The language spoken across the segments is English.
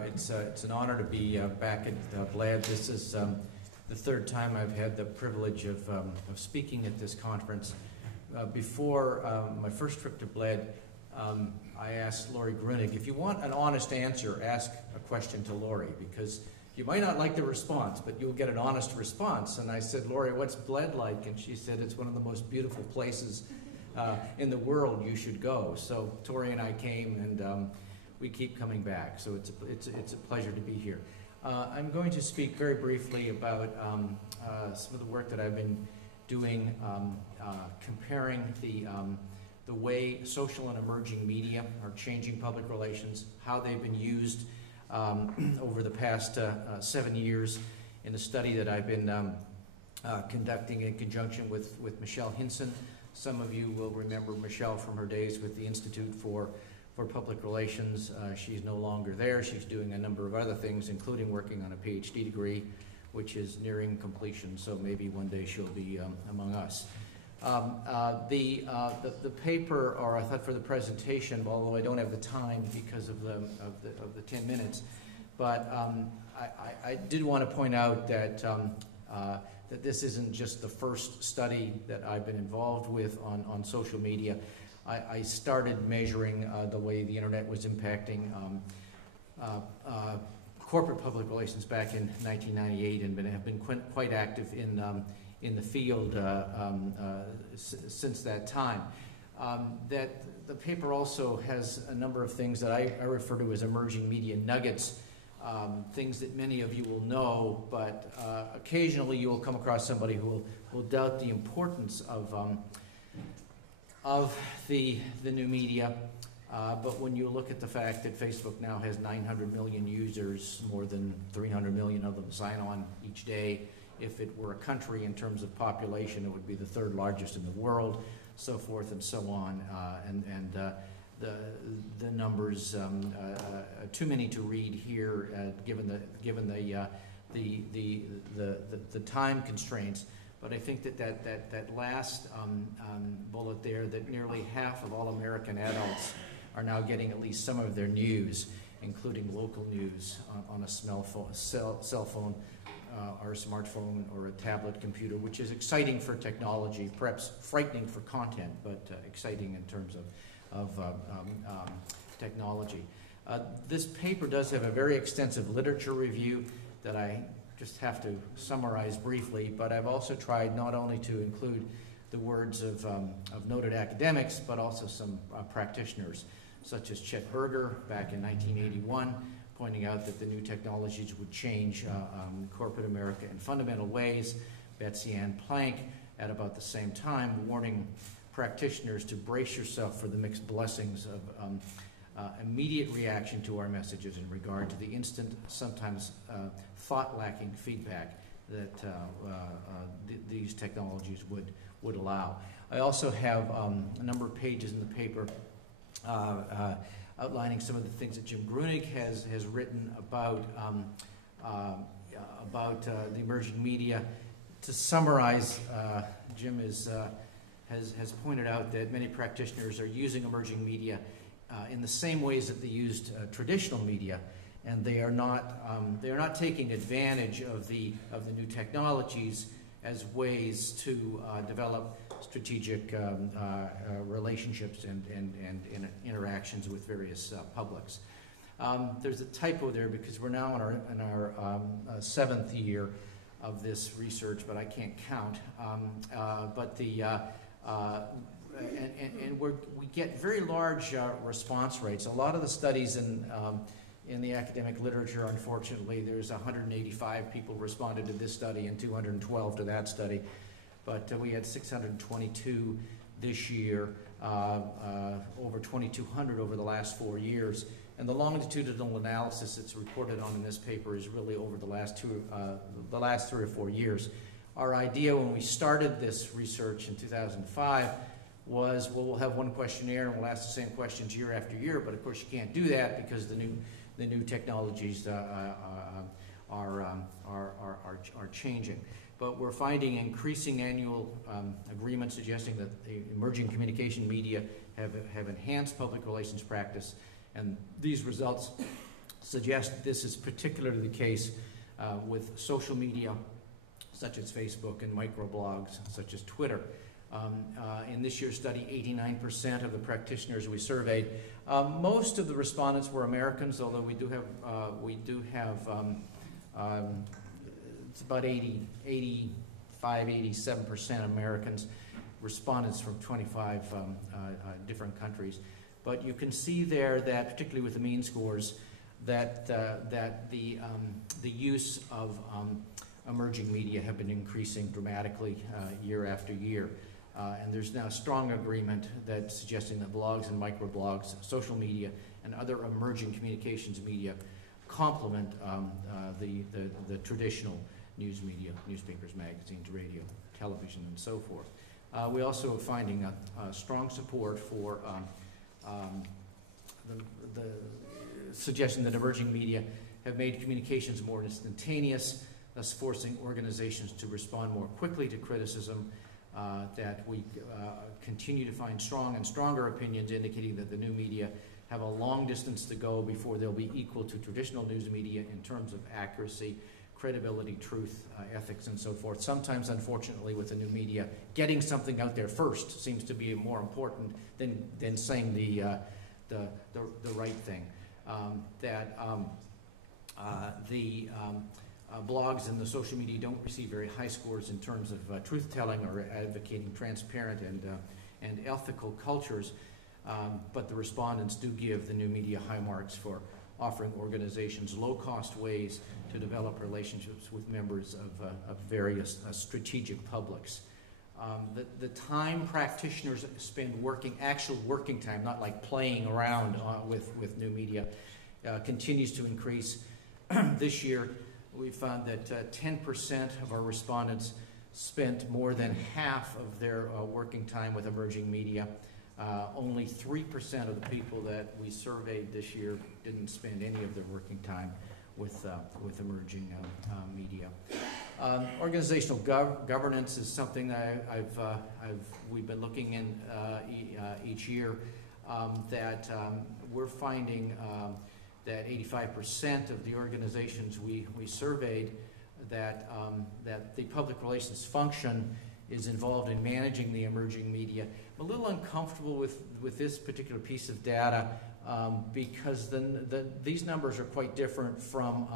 It's an honor to be back at Bled. This is the third time I've had the privilege of speaking at this conference. Before my first trip to Bled, I asked Lori Grunig, if you want an honest answer, ask a question to Lori, because you might not like the response, but you'll get an honest response. And I said, Lori, what's Bled like? And she said, it's one of the most beautiful places in the world. You should go. So Tori and I came, and we keep coming back, so it's a pleasure to be here. I'm going to speak very briefly about some of the work that I've been doing, comparing the way social and emerging media are changing public relations, how they've been used over the past 7 years in a study that I've been conducting in conjunction with Michelle Hinson. Some of you will remember Michelle from her days with the Institute for Public Relations. She's no longer there. She's doing a number of other things, including working on a PhD degree, which is nearing completion, so maybe one day she'll be among us. The paper, or I thought for the presentation, although I don't have the time because of the 10 minutes, but I did want to point out that that this isn't just the first study that I've been involved with on social media. I started measuring the way the internet was impacting corporate public relations back in 1998, and have been quite active in the field since that time. That the paper also has a number of things that I refer to as emerging media nuggets, things that many of you will know, but occasionally you will come across somebody who will doubt the importance of the new media, but when you look at the fact that Facebook now has 900 million users, more than 300 million of them sign on each day. If it were a country in terms of population, it would be the third largest in the world, so forth and so on, the numbers, too many to read here, given the time constraints. But I think that last bullet there, that nearly half of all American adults are now getting at least some of their news, including local news, on a cell phone, or a smartphone, or a tablet computer, which is exciting for technology, perhaps frightening for content, but exciting in terms of technology. This paper does have a very extensive literature review that I just have to summarize briefly, but I've also tried not only to include the words of noted academics, but also some practitioners, such as Chet Berger back in 1981, pointing out that the new technologies would change corporate America in fundamental ways. Betsy Ann Plank at about the same time, warning practitioners to brace yourself for the mixed blessings of immediate reaction to our messages in regard to the instant, sometimes thought-lacking feedback that these technologies would allow. I also have a number of pages in the paper outlining some of the things that Jim Grunig has written about the emerging media. To summarize, Jim has pointed out that many practitioners are using emerging media in the same ways that they used traditional media, and they are not taking advantage of the new technologies as ways to develop strategic relationships and interactions with various publics. There's a typo there because we're now in our 7th year of this research, but I can't count. We get very large response rates. A lot of the studies in the academic literature, unfortunately, there's 185 people responded to this study and 212 to that study. But we had 622 this year, over 2,200 over the last 4 years. And the longitudinal analysis that's reported on in this paper is really over the last 3 or 4 years. Our idea when we started this research in 2005 was, well, we'll have one questionnaire and we'll ask the same questions year after year, but of course you can't do that because the new technologies are changing. But we're finding increasing annual agreement suggesting that the emerging communication media have enhanced public relations practice, and these results suggest this is particularly the case with social media, such as Facebook, and microblogs, such as Twitter. In this year's study, 89% of the practitioners we surveyed, most of the respondents were Americans, although we do have it's about 87% Americans, respondents from 25 different countries. But you can see there that, particularly with the mean scores, that the use of emerging media have been increasing dramatically year after year. And there's now strong agreement that suggesting that blogs and microblogs, social media, and other emerging communications media complement the traditional news media, newspapers, magazines, radio, television, and so forth. We also are finding a strong support for the suggestion that emerging media have made communications more instantaneous, thus forcing organizations to respond more quickly to criticism, that we continue to find strong and stronger opinions indicating that the new media have a long distance to go before they'll be equal to traditional news media in terms of accuracy, credibility, truth, ethics, and so forth. Sometimes, unfortunately, with the new media, getting something out there first seems to be more important than saying the right thing. Blogs and the social media don't receive very high scores in terms of truth-telling or advocating transparent and ethical cultures, but the respondents do give the new media high marks for offering organizations low-cost ways to develop relationships with members of various strategic publics. The time practitioners spend working, actual working time, not like playing around with new media, continues to increase. This year, we found that 10% of our respondents spent more than half of their working time with emerging media. Only 3% of the people that we surveyed this year didn't spend any of their working time with emerging media. Organizational governance is something that we've been looking in each year. We're finding that 85% of the organizations we surveyed that the public relations function is involved in managing the emerging media. I'm a little uncomfortable with this particular piece of data because these numbers are quite different from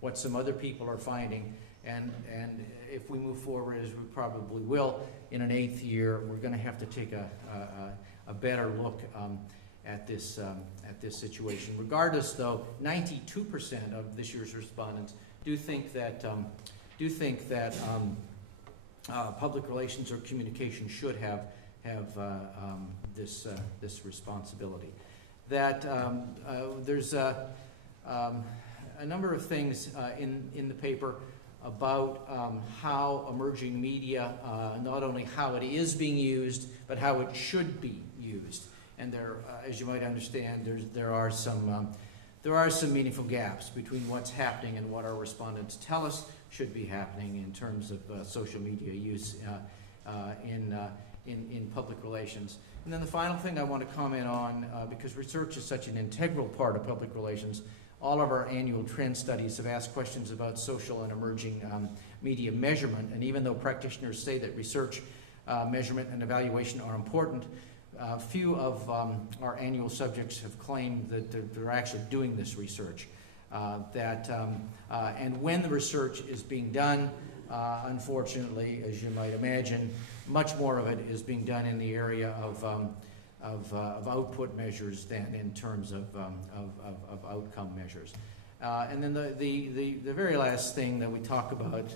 what some other people are finding. And if we move forward, as we probably will, in an 8th year, we're going to have to take a better look at this situation. Regardless, though, 92% of this year's respondents do think that public relations or communication should have this responsibility. That there's a number of things in the paper about how emerging media, not only how it is being used, but how it should be used. And there, as you might understand, there are some meaningful gaps between what's happening and what our respondents tell us should be happening in terms of social media use in public relations. And then the final thing I want to comment on, because research is such an integral part of public relations, all of our annual trend studies have asked questions about social and emerging media measurement. And even though practitioners say that research, measurement, and evaluation are important, few of our annual subjects have claimed that they're actually doing this research. And when the research is being done, unfortunately, as you might imagine, much more of it is being done in the area of output measures than in terms of outcome measures. And then the very last thing that we talk about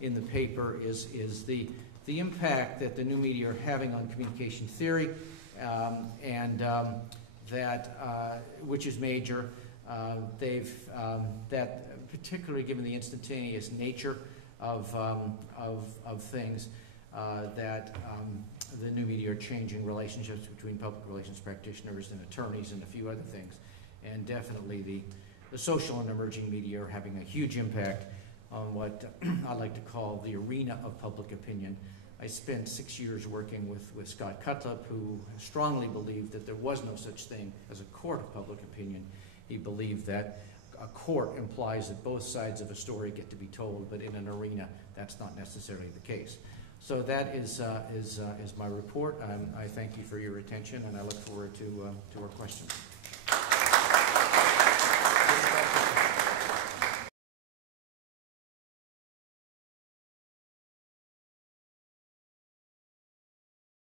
in the paper is the impact that the new media are having on communication theory, which is major. That particularly given the instantaneous nature of things, the new media are changing relationships between public relations practitioners and attorneys and a few other things. And definitely the social and emerging media are having a huge impact on what I like to call the arena of public opinion. I spent 6 years working with Scott Cutlip, who strongly believed that there was no such thing as a court of public opinion. He believed that a court implies that both sides of a story get to be told, but in an arena, that's not necessarily the case. So that is my report. I thank you for your attention, and I look forward to our questions.